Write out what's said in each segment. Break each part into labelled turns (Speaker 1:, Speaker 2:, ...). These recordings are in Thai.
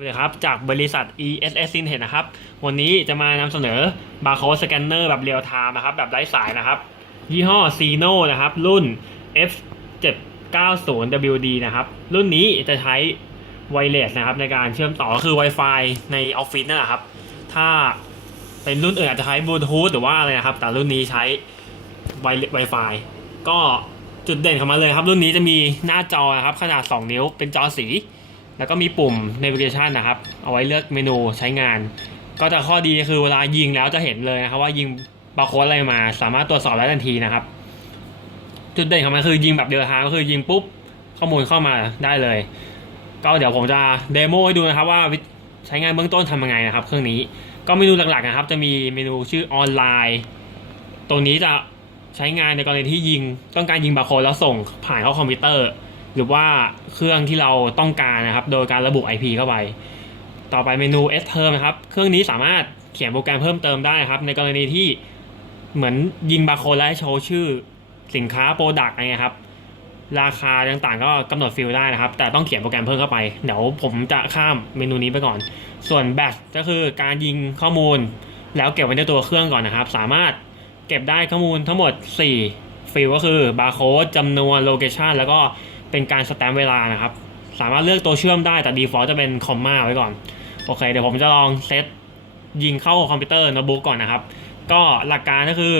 Speaker 1: สวัสดีครับจากบริษัท ESS Synthet นะครับ วันนี้จะมานำเสนอบาร์โค้ดสแกนเนอร์แบบเรียลไทม์นะครับ แบบไร้สายนะครับ ยี่ห้อ Sino นะครับ รุ่น F790WD นะครับ รุ่นนี้จะใช้ไวเลสนะครับ ในการเชื่อมต่อคือ Wi-Fi ในออฟฟิศนั่นแหละครับ ถ้าเป็นรุ่นอื่นอาจจะใช้บลูทูธหรือว่าอะไรนะครับ แต่รุ่นนี้ใช้ไวไฟก็จุดเด่นของมันเลยครับ รุ่นนี้จะมีหน้าจอนะครับ ขนาด 2 นิ้วเป็นจอสี แล้วก็มีปุ่ม navigation นะครับ เอาไว้เลือกเมนูใช้งาน ก็จะข้อดีคือเวลายิงแล้วจะเห็นเลยนะครับว่ายิงบาร์โค้ดอะไรมา สามารถตรวจสอบได้ทันทีนะครับ จุดเด่นของมันคือยิงแบบเดียวทางก็คือยิงปุ๊บข้อมูลเข้ามาได้เลย ก็เดี๋ยวผมจะเดโมให้ดูนะครับว่าใช้งานเบื้องต้นทำยังไงนะครับ เครื่องนี้ก็เมนูหลักๆนะครับ จะมีเมนูชื่อออนไลน์ ตรงนี้จะใช้งานในกรณีที่ยิง ต้องการยิงบาร์โค้ดแล้วส่งผ่านเข้าคอมพิวเตอร์ หรือว่าเครื่องที่เราต้องการนะครับ โดยการระบุ IP เข้าไป ต่อไปเมนู S term นะครับ เครื่องนี้สามารถเขียนโปรแกรมเพิ่มเติมได้ครับ ในกรณีที่เหมือนยิงบาร์โค้ดและให้โชว์ชื่อสินค้าโปรดักต์อะไรเงี้ยครับ ราคาต่างๆ ก็กำหนดฟิลได้นะครับ แต่ต้องเขียนโปรแกรมเพิ่มเข้าไป เดี๋ยวผมจะข้ามเมนูนี้ไปก่อน ส่วนแบตก็คือการยิงข้อมูล แล้วเก็บไว้ในตัวเครื่องก่อนนะครับ สามารถเก็บได้ข้อมูลทั้งหมด 4 ฟิลก็คือบาร์โค้ดจำนวนโลเคชันแล้วก็ เป็นการสแตมป์เวลานะครับ สามารถเลือกตัวเชื่อมได้แต่ default จะเป็นคอมมาไว้ก่อน โอเค เดี๋ยวผมจะลองเซตยิงเข้าคอมพิวเตอร์โน้ตบุ๊กก่อนนะครับ ก็หลักการก็คือ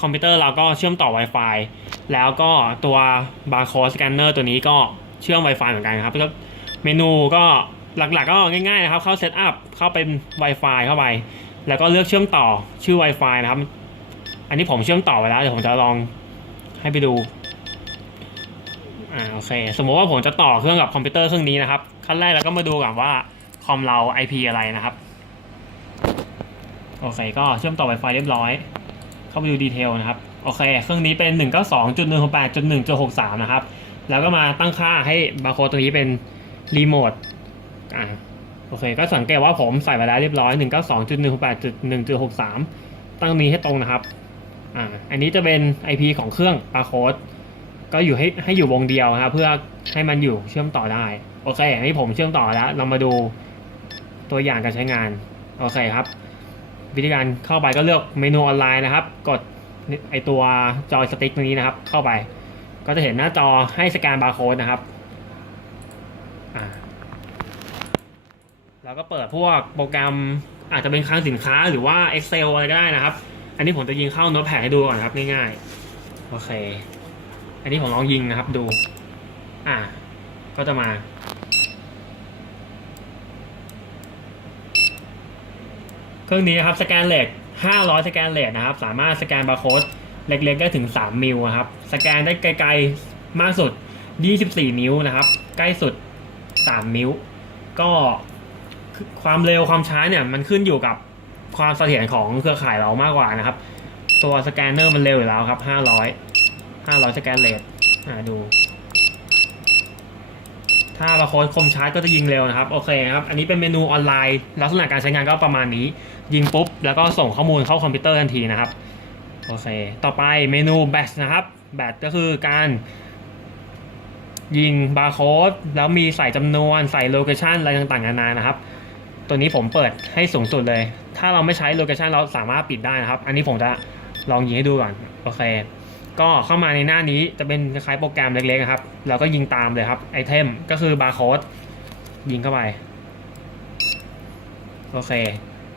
Speaker 1: คอมพิวเตอร์เราก็เชื่อมต่อ Wi-Fi แล้วก็ตัวบาร์โค้ดสแกนเนอร์ตัวนี้ก็เชื่อม Wi-Fi เหมือนกันครับแล้วเมนูก็หลักๆก็ง่ายๆนะครับ เข้าเซตอัพเข้าเป็น Wi-Fi เข้าไป แล้วก็เลือกเชื่อมต่อชื่อ Wi-Fi นะครับ อันนี้ผมเชื่อมต่อไปแล้ว เดี๋ยวผมจะลองให้ไปดู อ่าโอเค สมมติว่าผมจะต่อเครื่องกับคอมพิวเตอร์เครื่องนี้นะครับ ขั้นแรกเราก็มาดูก่อนว่าคอมเรา IP อะไรนะครับ โอเค ก็เชื่อมต่อ Wi-Fi เรียบร้อย เข้าไปดูดีเทลนะครับ โอเค เครื่องนี้เป็น 192.168.1.63 นะครับ แล้วก็มาตั้งค่าให้บาร์โค้ดตัวนี้เป็นรีโมท อ่า โอเค ก็สังเกตว่าผมใส่ไปแล้วเรียบร้อย 192.168.1.63 ตั้งตรงนี้ให้ตรงนะครับ อ่า อันนี้จะเป็น IP ของเครื่องบาร์โค้ด ก็อยู่ให้ให้อยู่วงเดียวนะครับเพื่อให้มันอยู่เชื่อมต่อได้ โอเคอันนี้ผมเชื่อมต่อแล้ว เรามาดูตัวอย่างการใช้งาน โอเคครับ วิธีการเข้าไปก็เลือกเมนูออนไลน์นะครับ กดไอตัวจอยสติ๊กตรงนี้นะครับ เข้าไป ก็จะเห็นหน้าจอให้สแกนบาร์โค้ดนะครับอ่าแล้วก็เปิดพวกโปรแกรมอาจจะเป็นคลังสินค้าหรือว่า Excel อะไรก็ได้นะครับ อันนี้ผมจะยิงเข้าโน้ตแพดให้ดูก่อนครับง่ายๆ โอเค อันนี้ผมลองยิงนะครับดู อ่า ก็จะมาเครื่องนี้นะครับสแกนเลท500 สแกนเลทนะครับ สามารถสแกนบาร์โค้ดเล็กๆได้ถึง 3 มิลนะครับ สแกนได้ไกลๆมากสุด 24 นิ้วนะครับ ใกล้สุด 3 นิ้ว ก็ความเร็วความช้าเนี่ยมันขึ้นอยู่กับความเสถียรของเครือข่ายเรามากกว่านะครับ ตัวสแกนเนอร์มันเร็วอยู่แล้วครับ 500 500สแกนเลทอ่าดู ถ้าบาร์โค้ดคมชาร์จก็จะยิงเร็วนะครับ โอเคครับ อันนี้เป็นเมนูออนไลน์ ลักษณะการใช้งานก็ประมาณนี้ ยิงปุ๊บ แล้วก็ส่งข้อมูลเข้าคอมพิวเตอร์ทันทีนะครับ โอเค ต่อไปเมนูแบตนะครับ แบตก็คือการยิงบาร์โค้ดแล้วมีใส่จำนวนใส่โลเคชันอะไรต่างๆนานานะครับ ตัวนี้ผมเปิดให้สูงสุดเลย ถ้าเราไม่ใช้โลเคชันเราสามารถปิดได้นะครับ อันนี้ผมจะลองยิงให้ดูก่อน โอเค ก็เข้ามาในหน้านี้จะเป็นคล้ายๆโปรแกรมเล็กๆครับ เราก็ยิงตามเลยครับไอเทมก็คือบาร์โค้ดยิงเข้าไป โอเค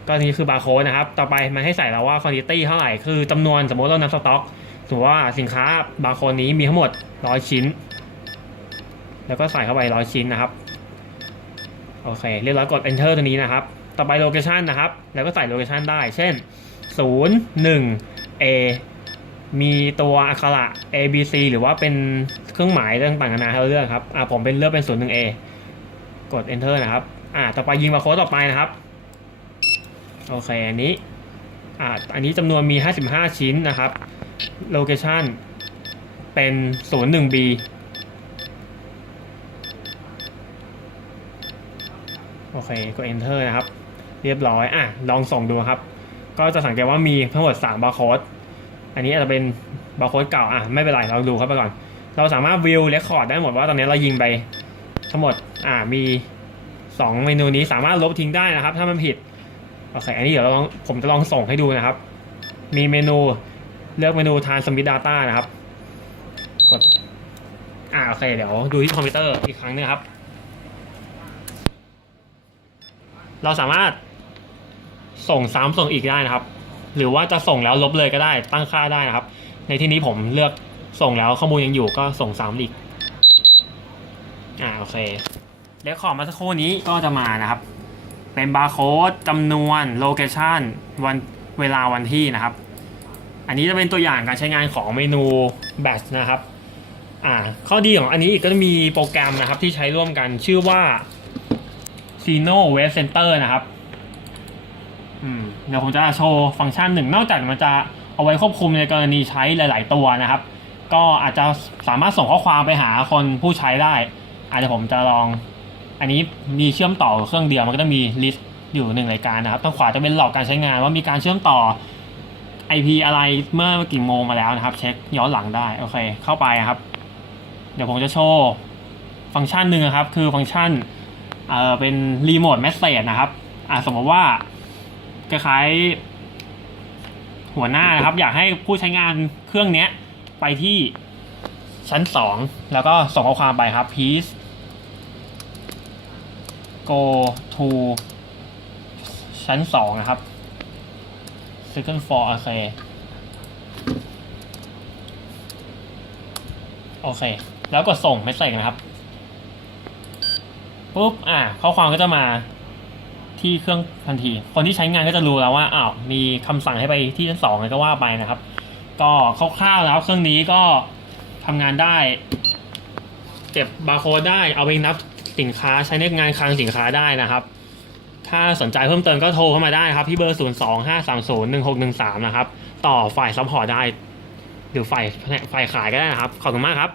Speaker 1: ก็นี่คือบาร์โค้ดนะครับ ต่อไปมันให้ใส่แล้วว่าคุณ t i t y เท่าไหร่คือจำนวนสมมติเรานับสต็อกสมมติว่าสินค้าบาร์โค้ดนี้มีทั้งหมด100ชิ้น แล้วก็ใส่เข้าไป100ชิ้นนะครับ โอเค เรียบร้อยกด enter ตัวนี้นะครับ ต่อไปโลเคชันนะครับ แล้วก็ใส่โลเคชันได้ เช่น 0 1 A มีตัวอักขระ A B C หรือว่าเป็นเครื่องหมายต่างๆนานาให้เราเลือกครับอ่าผมเป็นเลือกเป็น 0 1 A กด enter นะครับอ่าต่อไปยิงบาโค้ดต่อไปนะครับโอเคอันนี้อ่าอันนี้จำนวนมี 55 ชิ้นนะครับโลเคชันเป็น 01B โอเคกด enter นะครับ เรียบร้อยอะลองส่งดูครับ ก็จะสังเกตว่ามีทั้งหมด3บาร์โค้ด อันนี้อาจจะเป็นบาร์โค้ดเก่าอะไม่เป็นไรเราดูเข้าไปก่อน เราสามารถวิวเรคคอร์ดได้หมดว่าตอนนี้เรายิงไปทั้งหมดอ่ามีสองเมนูนี้สามารถลบทิ้งได้นะครับ ถ้ามันผิดโอเคอันนี้เดี๋ยวเราลองผมจะลองส่งให้ดูนะครับ มีเมนูเลือกเมนู Transmit Data นะครับกดอ่าโอเคเดี๋ยวดูที่คอมพิวเตอร์อีกครั้งหนึงครับ เราสามารถส่งซ้ำส่งอีกได้นะครับ หรือว่าจะส่งแล้วลบเลยก็ได้ตั้งค่าได้นะครับ ในที่นี้ผมเลือกส่งแล้วข้อมูลยังอยู่ก็ส่งซ้ำอีกอ่าโอเคเรคคอร์ดมาสักครู่นี้ก็จะมานะครับ เป็นบาร์โค้ดจำนวนโลเคชันวันเวลาวันที่นะครับ อันนี้จะเป็นตัวอย่างการใช้งานของเมนู batch นะครับอ่าข้อดีของอันนี้อีกก็จะมีโปรแกรมนะครับที่ใช้ร่วมกันชื่อว่า Sino Web Center นะครับ เดี๋ยวผมจะโชว์ฟังก์ชันหนึ่งนอกจากมันจะเอาไว้ควบคุมในกรณีใช้หลาย ๆ ตัวนะครับ ก็อาจจะสามารถส่งข้อความไปหาคนผู้ใช้ได้ อาจจะผมจะลอง อันนี้มีเชื่อมต่อเครื่องเดียวมันก็จะมีลิสต์อยู่หนึ่งรายการนะครับทางขวาจะเป็นหลอกการใช้งานว่ามีการเชื่อมต่อ IP อะไรเมื่อกี่โมงมาแล้วนะครับ เช็คย้อนหลังได้โอเค เข้าไปครับ เดี๋ยวผมจะโชว์ฟังก์ชันหนึ่งครับ คือฟังก์ชันเอ่อเป็นรีโมทแมสเซจนะครับอ่าสมมติว่า คล้ายๆหัวหน้านะครับ อยากให้ผู้ใช้งานเครื่องเนี้ย ไปที่ชั้นสองแล้วก็ส่งข้อความไปครับ please go to ชั้นสองนะครับ second floor โอเคโอเค แล้วกดส่งไม่ใส่นะครับ ปุ๊บ อ่า ข้อความก็จะมา ที่เครื่องทันที คนที่ใช้งานก็จะรู้แล้วว่าอ้าวมีคำสั่งให้ไปที่ชั้นสองก็ว่าไปนะครับ ก็คร่าวๆแล้วเครื่องนี้ก็ทำงานได้ เก็บบาร์โค้ดได้เอาไปนับสินค้าใช้ในงานคลังสินค้าได้นะครับ ถ้าสนใจเพิ่มเติมก็โทรเข้ามาได้ครับที่เบอร์ 0 2 5 3 0 1 6 1 3 นะครับ ต่อฝ่ายซัพพอร์ตได้ หรือฝ่ายฝ่ายขายก็ได้นะครับ ขอบคุณมากครับ